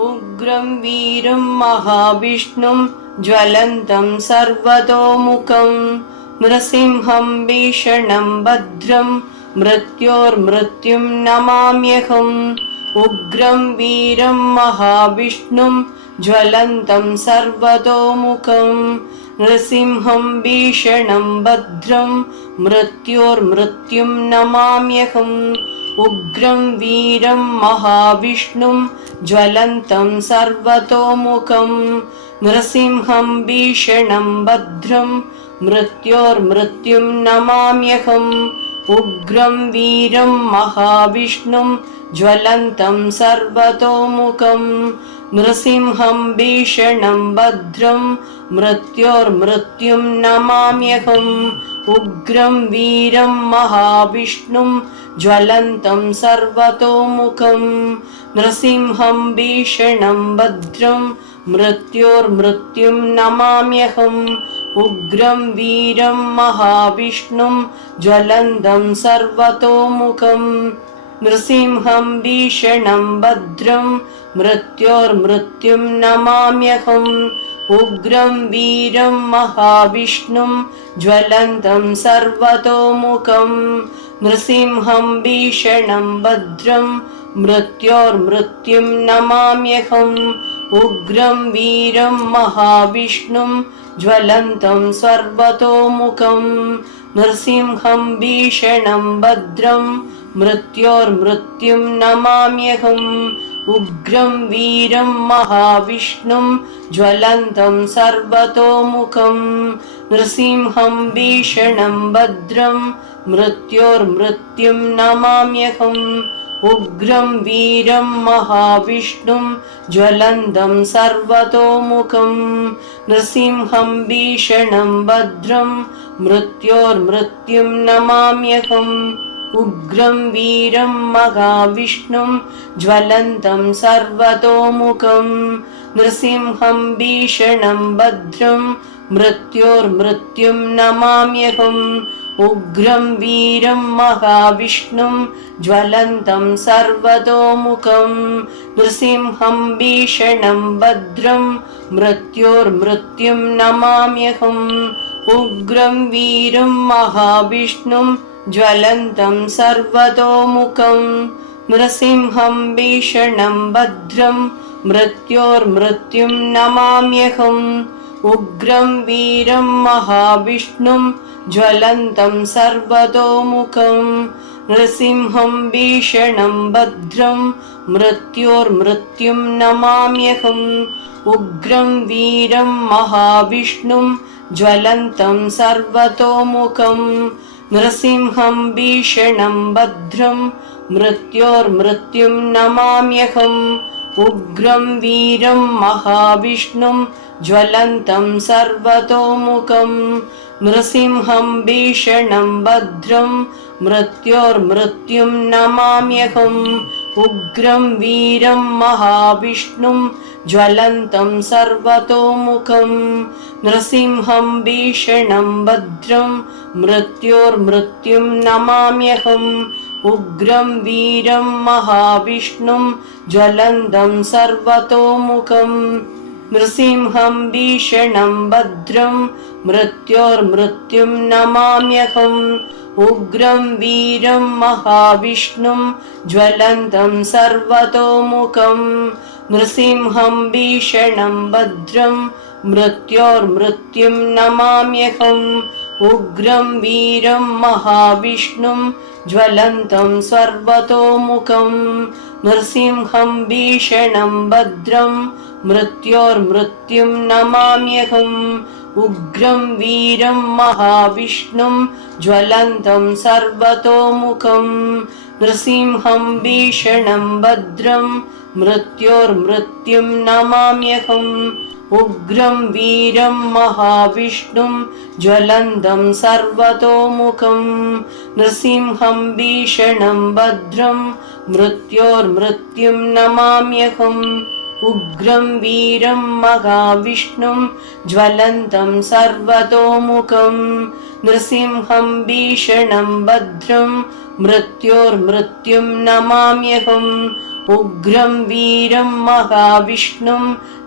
उग्रं वीरं महाविष्णुं ज्वलन्तं सर्वतोमुखं नृसिंहं भीषणं भद्रं मृत्योर्मृत्युं नमाम्यहम्। उग्रं वीरं महाविष्णुं ज्वलन्तं सर्वतोमुखं नृसिंहं भीषणं भद्रं मृत्योर्मृत्युं नमाम्यहम्। उग्रं वीरं महाविष्णुं ज्वलन्तं सर्वतोमुखं नृसिंहं भीषणं भद्रं मृत्योर्मृत्युं नमाम्यहम्। उग्रं वीरं महाविष्णुं ज्वलन्तं सर्वतोमुखं नृसिंहं भीषणं भद्रं मृत्योर्मृत्युं नमाम्यहम्। उग्रं वीरं महाविष्णुं ज्वलन्तं सर्वतोमुखं नृसिंहं भीषणं भद्रं मृत्योर्मृत्युं नमाम्यहम्। उग्रं वीरं महाविष्णुं ज्वलन्तं सर्वतोमुखं नृसिंहं भीषणं भद्रं मृत्योर्मृत्युं नमाम्यहम्। उग्रं वीरं महाविष्णुं ज्वलन्तं सर्वतोमुखं नृसिंहं भीषणं भद्रं मृत्योर्मृत्युं नमाम्यहम्। उग्रं वीरं महाविष्णुं ज्वलन्तं सर्वतोमुखं नृसिंहं भीषणं भद्रं मृत्योर्मृत्युं नमाम्यहम्। उग्रं वीरं महाविष्णुं ज्वलन्तं सर्वतोमुखं नृसिंहं भीषणं भद्रं मृत्योर्मृत्युं नमाम्यहम्। उग्रं वीरं महाविष्णुं ज्वलन्तं सर्वतोमुखं नृसिंहं भीषणं भद्रं मृत्योर्मृत्युं नमाम्यहम्। उग्रं वीरं महाविष्णुं ज्वलन्तं सर्वतोमुखं नृसिंहं भीषणं भद्रं मृत्योर्मृत्युं नमाम्यहम्। उग्रं वीरं महाविष्णुं ज्वलन्तं सर्वतोमुखं नृसिंहं भीषणं भद्रं मृत्योर्मृत्युं नमाम्यहम्। उग्रं वीरं महाविष्णुं ज्वलन्तं सर्वतोमुखं नृसिंहं भीषणं भद्रं मृत्योर्मृत्युं नमाम्यहम्। उग्रं वीरं महाविष्णुं ज्वलन्तं सर्वतोमुखं नृसिंहं भीषणं भद्रं मृत्योर्मृत्युं नमाम्यहम्। उग्रं वीरं महाविष्णुं ज्वलन्तं सर्वतोमुखं नृसिंहं भीषणं भद्रं मृत्योर्मृत्युं नमाम्यहम्। उग्रं वीरं महाविष्णुं ज्वलन्तं सर्वतोमुखं नृसिंहं भीषणं भद्रं मृत्योर्मृत्युं नमाम्यहम्। उग्रं वीरं महाविष्णुं ज्वलन्तं सर्वतोमुखं नृसिंहं भीषणं भद्रं मृत्योर्मृत्युं नमाम्यहम्। उग्रं वीरं महाविष्णुं ज्वलन्तं सर्वतोमुखं नृसिंहं भीषणं भद्रं मृत्योर्मृत्युं नमाम्यहम्। उग्रं वीरं महाविष्णुं ज्वलन्तं सर्वतोमुखं नृसिंहं भीषणं भद्रं मृत्योर्मृत्युं नमाम्यहम्। उग्रं वीरं महाविष्णुं ज्वलन्तं सर्वतोमुखं नृसिंहं भीषणं भद्रं मृत्योर्मृत्युं नमाम्यहम्। उग्रं वीरं महाविष्णुं ज्वलन्तं सर्वतोमुखं नृसिंहं भीषणं भद्रं मृत्योर्मृत्युं नमाम्यहम्। उग्रं वीरं महाविष्णुं ज्वलन्तं सर्वतोमुखं नृसिंहं भीषणं भद्रं मृत्योर्मृत्युं नमाम्यहम्। उग्रं वीरं महाविष्णुं ज्वलन्तं सर्वतोमुखं नृसिंहं भीषणं भद्रं मृत्योर्मृत्युं नमाम्यहम्। उग्रं वीरं महाविष्णुं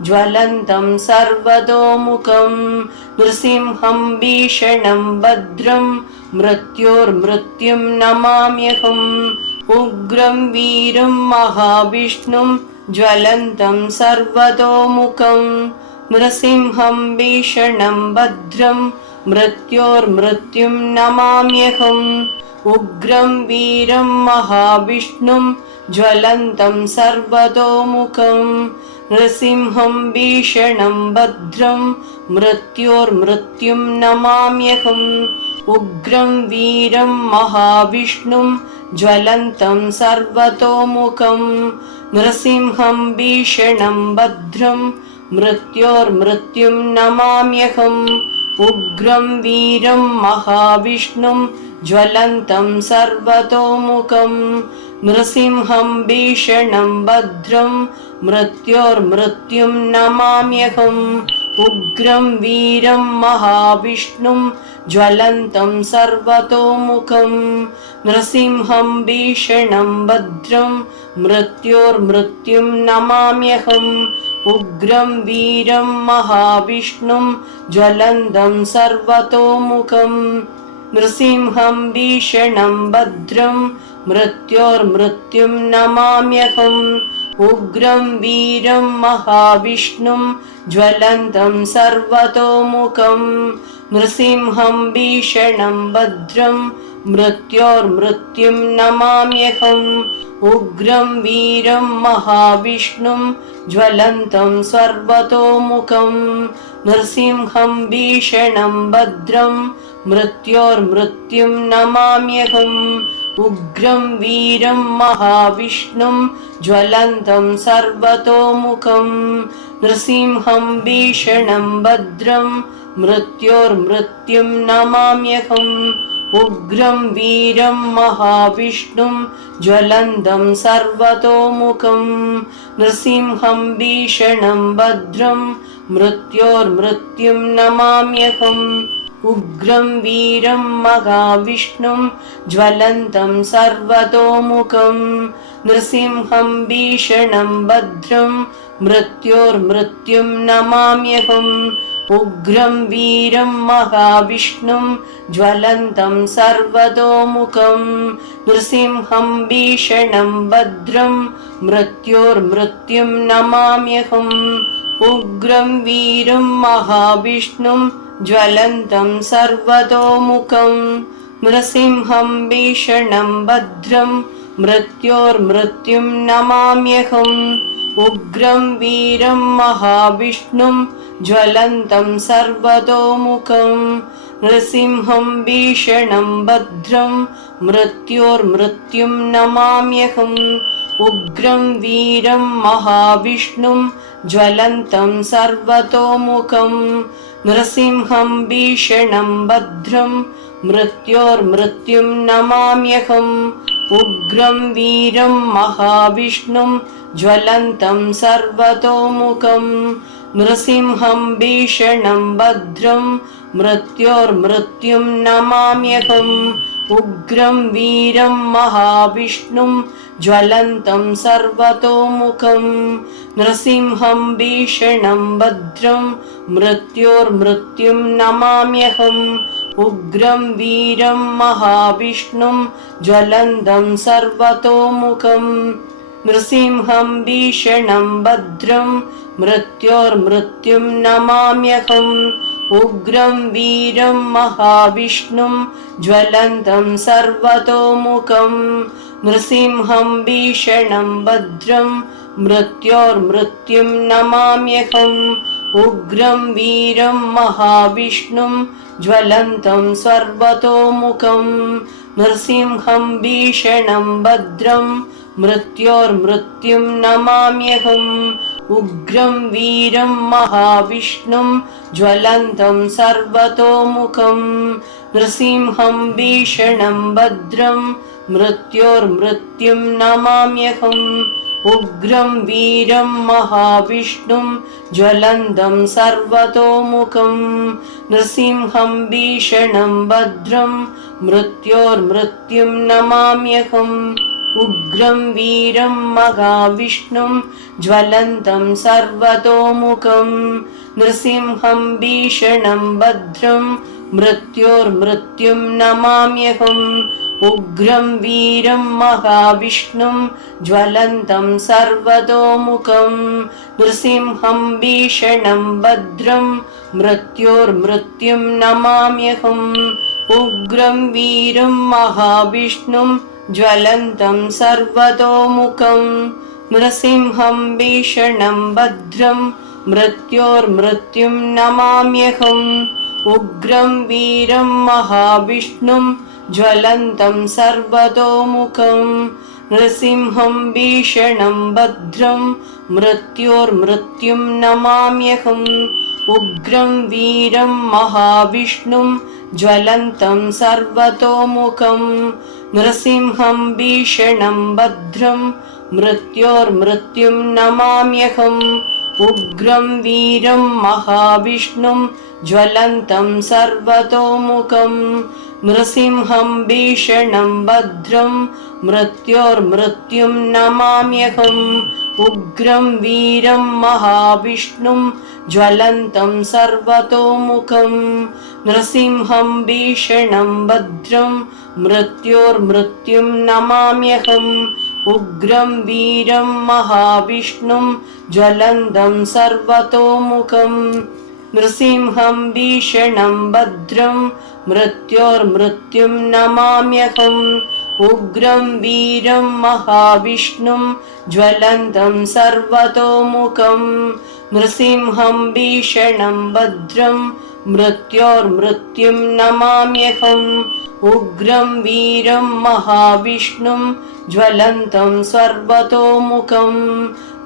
ज्वलन्तं सर्वतोमुखं नृसिंहं भीषणं भद्रं मृत्योर्मृत्युं नमाम्यहम् उग्रं वीरं महाविष्णुं ज्वलन्तं सर्वतोमुखं नृसिंहं भीषणं भद्रं मृत्योर्मृत्युं नमाम्यहम् उग्रं वीरं महाविष्णुं ज्वलन्तं सर्वतोमुखं नृसिंहं भीषणं भद्रं मृत्योर्मृत्युं नमाम्यहम् उग्रं वीरं महाविष्णुं ज्वलन्तं सर्वतोमुखं नृसिंहं भीषणं भद्रं मृत्योर्मृत्युं नमाम्यहम् उग्रं वीरं महाविष्णुं ज्वलन्तं सर्वतोमुखं नृसिंहं भीषणं भद्रं मृत्योर्मृत्युं नमाम्यहम् उग्रं वीरं महाविष्णुं ज्वलन्तं सर्वतोमुखं नृसिंहं भीषणं भद्रं मृत्योर्मृत्युं नमाम्यहम् उग्रं वीरं महाविष्णुं ज्वलन्तं सर्वतोमुखं नृसिंहं भीषणं भद्रं मृत्योर्मृत्युं नमाम्यहम् उग्रं वीरं महाविष्णुं ज्वलन्तं सर्वतोमुखं नृसिंहं भीषणं भद्रं मृत्योर्मृत्युं नमाम्यहम् उग्रं वीरं महाविष्णुं ज्वलन्तं सर्वतोमुखं नृसिंहं भीषणं भद्रं मृत्योर्मृत्युं नमाम्यहम् उग्रं वीरं महाविष्णुं ज्वलन्तं सर्वतोमुखं नृसिंहं भीषणं भद्रं मृत्योर्मृत्युं नमाम्यहम् उग्रं वीरं महाविष्णुं ज्वलन्तं सर्वतोमुखं नृसिंहं भीषणं भद्रं मृत्योर्मृत्युं नमाम्यहम् उग्रं वीरं महाविष्णुं ज्वलन्तं सर्वतोमुखं नृसिंहं भीषणं भद्रं मृत्योर्मृत्युं नमाम्यहम् उग्रं वीरं महाविष्णुं ज्वलन्तं सर्वतोमुखं नृसिंहं भीषणं भद्रं मृत्योर्मृत्युं नमाम्यहम् उग्रं वीरं महाविष्णुं ज्वलन्तं सर्वतोमुखं नृसिंहं भीषणं भद्रं मृत्योर्मृत्युं नमाम्यहम् उग्रं वीरं महाविष्णुं ज्वलन्तं सर्वतोमुखं नृसिंहं भीषणं भद्रं मृत्योर्मृत्युं नमाम्यहम् उग्रं वीरं महाविष्णुं ज्वलन्तं सर्वतोमुखं नृसिंहं भीषणं भद्रं मृत्योर्मृत्युं नमाम्यहम् उग्रं वीरं महाविष्णुं ज्वलन्तं सर्वतोमुखं नृसिंहं भीषणं भद्रं मृत्योर्मृत्युं नमाम्यहम् उग्रं वीरं महाविष्णुं ज्वलन्तं सर्वतोमुखं नृसिंहं भीषणं भद्रं मृत्योर्मृत्युं नमाम्यहम् उग्रं वीरं महाविष्णुं ज्वलन्तं सर्वतोमुखं नृसिंहं भीषणं भद्रं मृत्योर्मृत्युं नमाम्यहम् उग्रं वीरं महाविष्णुं ज्वलन्तं सर्वतोमुखं नृसिंहं भीषणं भद्रं मृत्योर्मृत्युं नमाम्यहम् उग्रं वीरं महाविष्णुं ज्वलन्तं सर्वतोमुखं नृसिंहं भीषणं भद्रं मृत्योर्मृत्युं नमाम्यहम् उग्रं वीरं महाविष्णुं ज्वलन्तं सर्वतोमुखं नृसिंहं भीषणं भद्रं मृत्योर्मृत्युं नमाम्यहम् उग्रं वीरं महाविष्णुं ज्वलन्तं सर्वतोमुखं नृसिंहं भीषणं भद्रं मृत्योर्मृत्युं नमाम्यहम् उग्रं वीरं महाविष्णुं ज्वलन्तं सर्वतोमुखं नृसिंहं भीषणं भद्रं मृत्योर्मृत्युं नमाम्यहम् उग्रं वीरं महाविष्णुं ज्वलन्तं सर्वतोमुखं नृसिंहं भीषणं भद्रं मृत्योर्मृत्युं नमाम्यहम् उग्रं वीरं महाविष्णुं ज्वलन्तं सर्वतोमुखं नृसिंहं भीषणं भद्रं मृत्योर्मृत्युं नमाम्यहम् उग्रं वीरं महाविष्णुं ज्वलन्तं सर्वतोमुखं नृसिंहं भीषणं भद्रं मृत्योर्मृत्युं नमाम्यहम् उग्रं वीरं महाविष्णुं ज्वलन्तं सर्वतोमुखं नृसिंहं भीषणं भद्रं मृत्योर्मृत्युं नमाम्यहम् उग्रं वीरं महाविष्णुं ज्वलन्तं सर्वतोमुखं नृसिंहं भीषणं भद्रं मृत्योर्मृत्युं नमाम्यहम् उग्रं वीरं महाविष्णुं ज्वलन्तं सर्वतोमुखं नृसिंहं भीषणं भद्रं मृत्योर्मृत्युं नमाम्यहम् उग्रं वीरं महाविष्णुं ज्वलन्तं सर्वतोमुखं नृसिंहं भीषणं भद्रं मृत्योर्मृत्युं नमाम्यहम् उग्रं वीरं महाविष्णुं ज्वलन्तं सर्वतोमुखं नृसिंहं भीषणं भद्रं मृत्योर्मृत्युं नमाम्यहम् उग्रं वीरं महाविष्णुं ज्वलन्तं सर्वतोमुखं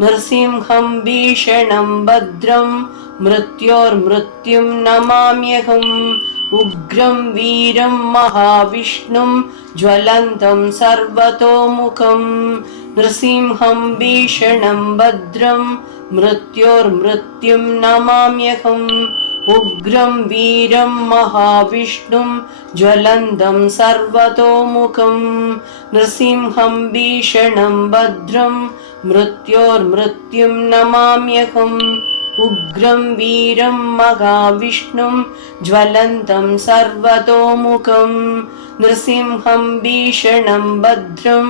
नृसिंहं भीषणं भद्रं मृत्योर्मृत्युं नमाम्यहम् उग्रं वीरं महाविष्णुं ज्वलन्तं सर्वतोमुखं नृसिंहं भीषणं भद्रं मृत्योर्मृत्युं नमाम्यहम् उग्रं वीरं महाविष्णुं ज्वलन्तं सर्वतोमुखं नृसिंहं भीषणं भद्रं मृत्योर्मृत्युं नमाम्यहम् उग्रं वीरं महाविष्णुं ज्वलन्तं सर्वतोमुखं नृसिंहं भीषणं भद्रं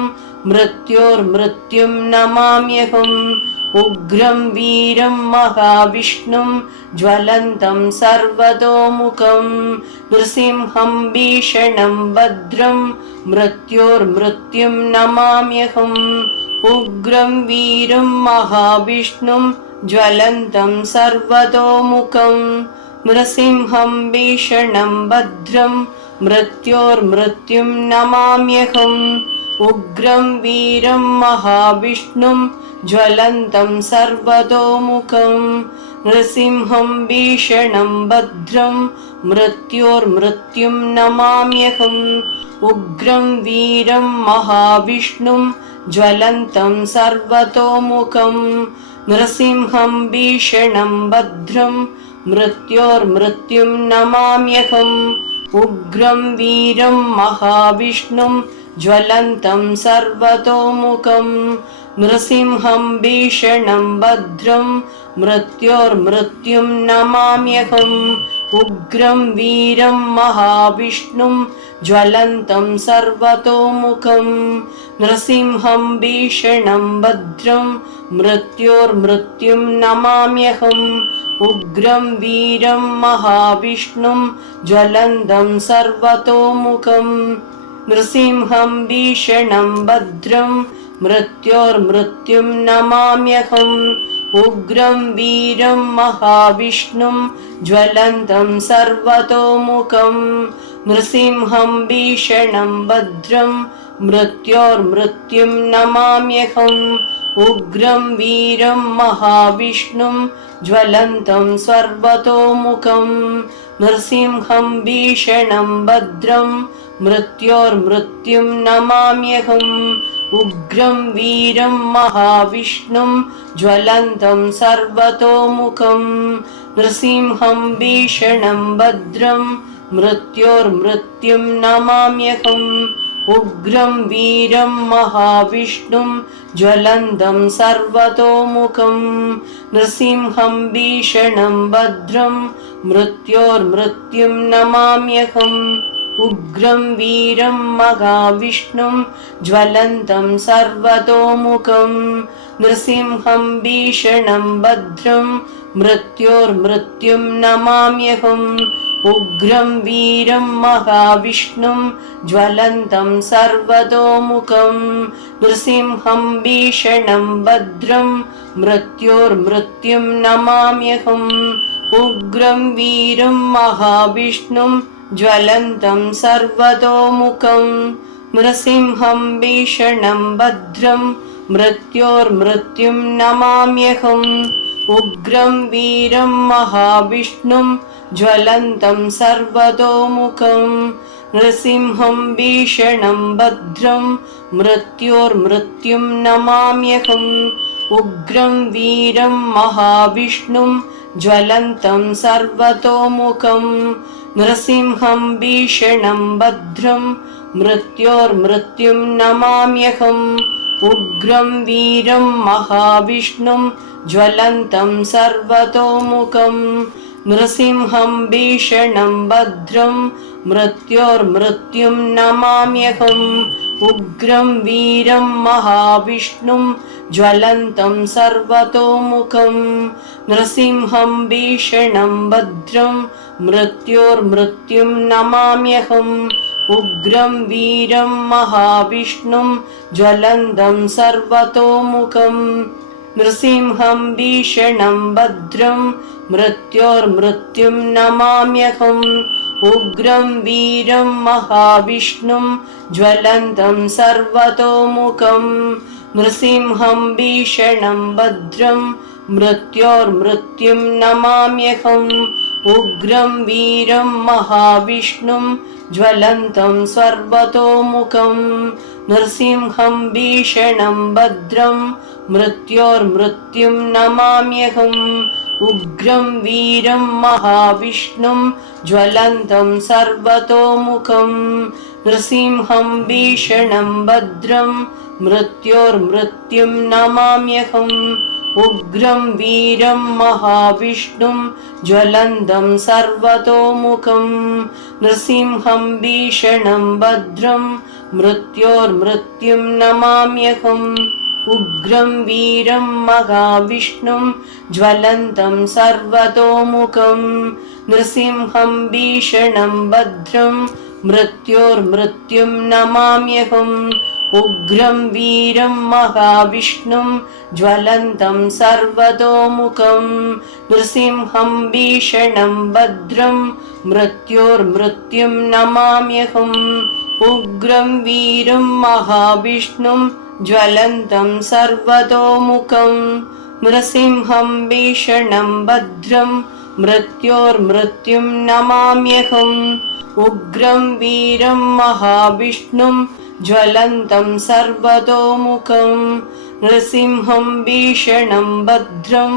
मृत्योर्मृत्युं नमाम्यहम् उग्रं वीरं महाविष्णुं ज्वलन्तं सर्वतोमुखं नृसिंहं भीषणं भद्रं मृत्योर्मृत्युं नमाम्यहम् उग्रं वीरं महाविष्णुं ज्वलन्तं सर्वतोमुखं नृसिंहं भीषणं भद्रं मृत्योर्मृत्युं नमाम्यहम् उग्रं वीरं महाविष्णुं ज्वलन्तं सर्वतोमुखं नृसिंहं भीषणं भद्रं मृत्योर्मृत्युं नमाम्यहम् उग्रं वीरं महाविष्णुं ज्वलन्तं सर्वतोमुखं नृसिंहं भीषणं भद्रं मृत्योर्मृत्युं नमाम्यहम् उग्रं वीरं महाविष्णुं ज्वलन्तं सर्वतोमुखं नृसिंहं भीषणं भद्रं मृत्योर्मृत्युं नमाम्यहम् उग्रं वीरं महाविष्णुं ज्वलन्तं सर्वतोमुखं नृसिंहं भीषणं भद्रं मृत्योर्मृत्युं नमाम्यहम् उग्रं वीरं महाविष्णुं ज्वलन्तं सर्वतोमुखं नृसिंहं भीषणं भद्रं मृत्योर्मृत्युं नमाम्यहम् उग्रं वीरं महाविष्णुं ज्वलन्तं सर्वतोमुखं नृसिंहं भीषणं भद्रं मृत्योर्मृत्युं नमाम्यहम् उग्रं वीरं महाविष्णुं ज्वलन्तं सर्वतोमुखं नृसिंहं भीषणं भद्रं मृत्योर्मृत्युं नमाम्यहम् उग्रं वीरं महाविष्णुं ज्वलन्तं सर्वतोमुखं नृसिंहं भीषणं भद्रं मृत्योर्मृत्युं नमाम्यहम् उग्रं वीरं महाविष्णुं ज्वलन्तं सर्वतोमुखं नृसिंहं भीषणं भद्रं मृत्योर्मृत्युं नमाम्यहम् उग्रं वीरं महाविष्णुं ज्वलन्तं सर्वतोमुखं नृसिंहं भीषणं भद्रं मृत्योर्मृत्युं नमाम्यहम् उग्रं वीरं महाविष्णुं ज्वलन्तं सर्वतोमुखं नृसिंहं भीषणं भद्रं मृत्योर्मृत्युं नमाम्यहम् उग्रं वीरं महाविष्णुं ज्वलन्तं सर्वतोमुखं नृसिंहं भीषणं भद्रं मृत्योर्मृत्युं नमाम्यहम् उग्रं वीरं महाविष्णुं ज्वलन्तं सर्वतोमुखं नृसिंहं भीषणं भद्रं मृत्योर्मृत्युं नमाम्यहम् उग्रं वीरं महाविष्णुं ज्वलन्तं सर्वतोमुखं नृसिंहं भीषणं भद्रं मृत्योर्मृत्युं नमाम्यहम् उग्रं वीरं महाविष्णुं ज्वलन्तं सर्वतोमुखं नृसिंहं भीषणं भद्रं मृत्योर्मृत्युं नमाम्यहम् उग्रं वीरं महाविष्णुं ज्वलन्तं सर्वतोमुखं नृसिंहं भीषणं भद्रं मृत्योर्मृत्युं नमाम्यहम् उग्रं वीरं महाविष्णुं ज्वलन्तं सर्वतोमुखं नृसिंहं भीषणं भद्रं मृत्योर्मृत्युं नमाम्यहम् उग्रं वीरं महाविष्णुं ज्वलन्तं सर्वतोमुखं नृसिंहं भीषणं भद्रं मृत्योर्मृत्युं नमाम्यहम् उग्रं वीरं महाविष्णुं ज्वलन्तं सर्वतोमुखं नृसिंहं भीषणं भद्रं मृत्योर्मृत्युं नमाम्यहम् उग्रं वीरं महाविष्णुं ज्वलन्तं सर्वतोमुखं नृसिंहं भीषणं भद्रं मृत्योर्मृत्युं नमाम्यहम् उग्रं वीरं महाविष्णुं ज्वलन्तं सर्वतोमुखं नृसिंहं भीषणं भद्रं मृत्योर्मृत्युं नमाम्यहम् उग्रं वीरं महाविष्णुं ज्वलन्तं सर्वतोमुखं नृसिंहं भीषणं भद्रं मृत्योर्मृत्युं नमाम्यहम् उग्रं वीरं महाविष्णुं ज्वलन्तं सर्वतोमुखं नृसिंहं भीषणं भद्रं मृत्योर्मृत्युं नमाम्यहम् उग्रं वीरं महाविष्णुं ज्वलन्तं सर्वतोमुखं नृसिंहं भीषणं भद्रं मृत्योर्मृत्युं नमाम्यहम् उग्रं वीरं महाविष्णुं ज्वलन्तं सर्वतोमुखं नृसिंहं भीषणं भद्रं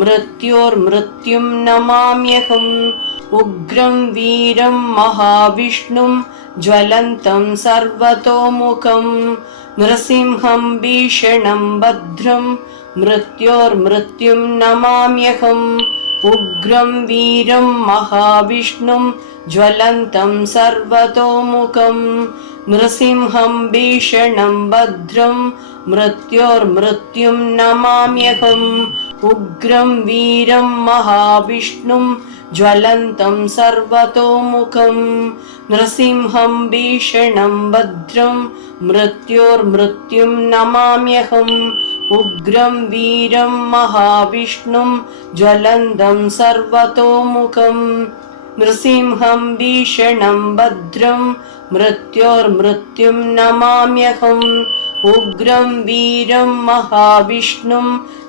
मृत्योर्मृत्युं नमाम्यहम् उग्रं वीरं महाविष्णुं ज्वलन्तं सर्वतोमुखं नृसिंहं भीषणं भद्रं मृत्योर्मृत्युं नमाम्यहम् उग्रं वीरं महाविष्णुं ज्वलन्तं सर्वतोमुखं नृसिंहं भीषणं भद्रं मृत्योर्मृत्युं नमाम्यहम् उग्रं वीरं महाविष्णुं ज्वलन्तं सर्वतोमुखं नृसिंहं भीषणं भद्रं मृत्योर्मृत्युं नमाम्यहम् उग्रं वीरं महाविष्णुं ज्वलन्तं सर्वतोमुखं नृसिंहं भीषणं भद्रं मृत्योर्मृत्युं नमाम्यहम् उग्रं वीरं महाविष्णुं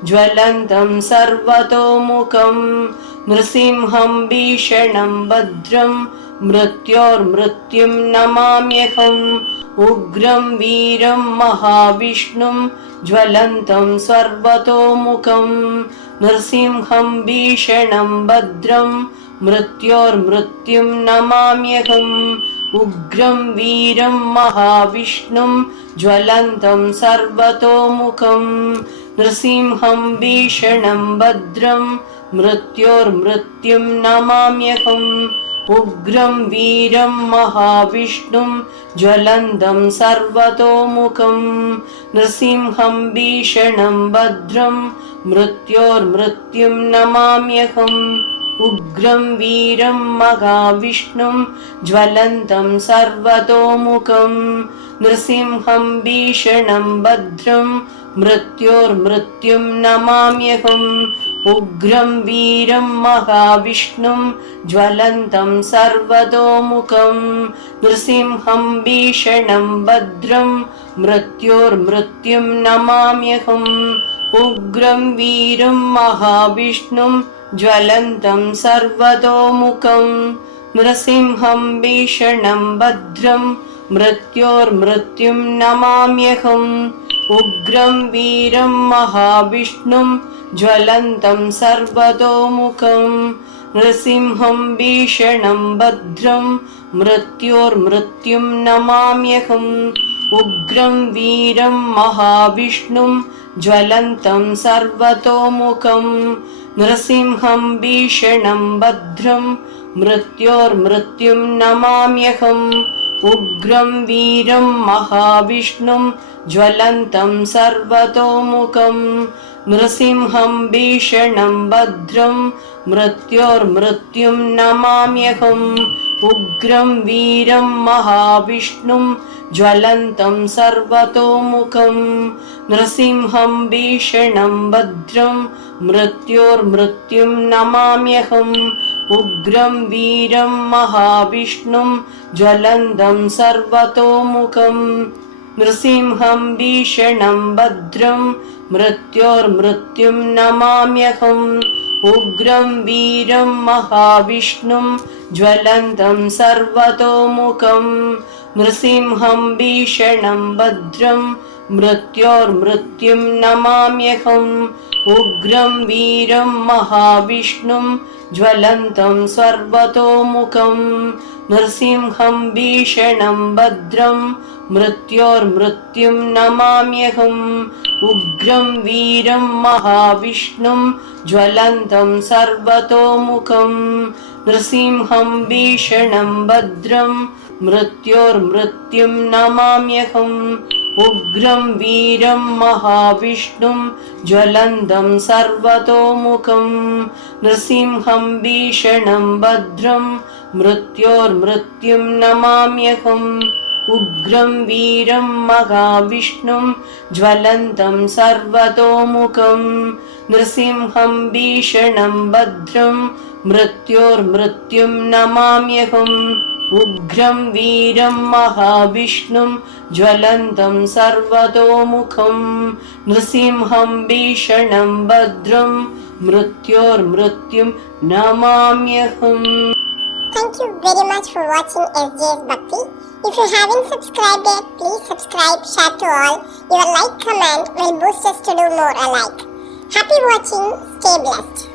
ज्वलन्तं सर्वतोमुखं नृसिंहं भीषणं भद्रं मृत्योर्मृत्युं नमाम्यहम् उग्रं वीरं महाविष्णुं ज्वलन्तं सर्वतोमुखं नृसिंहं भीषणं भद्रं मृत्योर्मृत्युं नमाम्यहम् उग्रं वीरं महाविष्णुं ज्वलन्तं सर्वतोमुखं नृसिंहं भीषणं भद्रं मृत्योर्मृत्युं नमाम्यहम् उग्रं वीरं महाविष्णुं ज्वलन्तं सर्वतोमुखं नृसिंहं भीषणं भद्रं मृत्योर्मृत्युं नमाम्यहम् उग्रं वीरं महाविष्णुं ज्वलन्तं सर्वतोमुखं नृसिंहं भीषणं भद्रं मृत्योर्मृत्युं नमाम्यहम् उग्रं वीरं महाविष्णुं ज्वलन्तं सर्वतोमुखं नृसिंहं भीषणं भद्रं मृत्योर्मृत्युं नमाम्यहम् उग्रं वीरं महाविष्णुं ज्वलन्तं सर्वतोमुखं नृसिंहं भीषणं भद्रं मृत्योर्मृत्युं नमाम्यहम् उग्रं वीरं महाविष्णुं ज्वलन्तं सर्वतोमुखं नृसिंहं भीषणं भद्रं मृत्योर्मृत्युं नमाम्यहम् उग्रं वीरं महाविष्णुं ज्वलन्तं सर्वतोमुखं नृसिंहं भीषणं भद्रं मृत्योर्मृत्युं नमाम्यहम् उग्रं वीरं महाविष्णुं ज्वलन्तं सर्वतोमुखं नृसिंहं भीषणं भद्रं मृत्योर्मृत्युं नमाम्यहम् उग्रं वीरं महाविष्णुं ज्वलन्तं सर्वतोमुखं नृसिंहं भीषणं भद्रं मृत्योर्मृत्युं नमाम्यहम् उग्रं वीरं महाविष्णुं ज्वलन्तं सर्वतोमुखं नृसिंहं भीषणं भद्रं मृत्योर्मृत्युं नमाम्यहम् उग्रं वीरं महाविष्णुं ज्वलन्तं सर्वतोमुखं नृसिंहं भीषणं भद्रं मृत्योर्मृत्युं नमाम्यहम् उग्रं वीरं महाविष्णुं ज्वलन्तं सर्वतोमुखं नृसिंहं भीषणं भद्रं मृत्योर्मृत्युं नमाम्यहम् उग्रं वीरं महाविष्णुं ज्वलन्तं सर्वतोमुखं नृसिंहं भीषणं भद्रं मृत्योर्मृत्युं नमाम्यहम् उग्रं वीरं महाविष्णुं ज्वलन्तं सर्वतोमुखं नृसिंहं भीषणं भद्रं मृत्योर्मृत्युं नमाम्यहम् उग्रं वीरं महाविष्णुं ज्वलन्तं सर्वतोमुखं नृसिंहं भीषणं भद्रं मृत्योर्मृत्युं नमाम्यहम् उग्रं वीरं महाविष्णुं ज्वलन्तं सर्वतोमुखं नृसिंहं भीषणं भद्रं मृत्योर्मृत्युं नमाम्यहम्। Thank you very much for watching SJS Bhakti. If you haven't subscribed yet, please subscribe, share to all. Your like, comment will boost us to do more alike. Happy watching, stay blessed.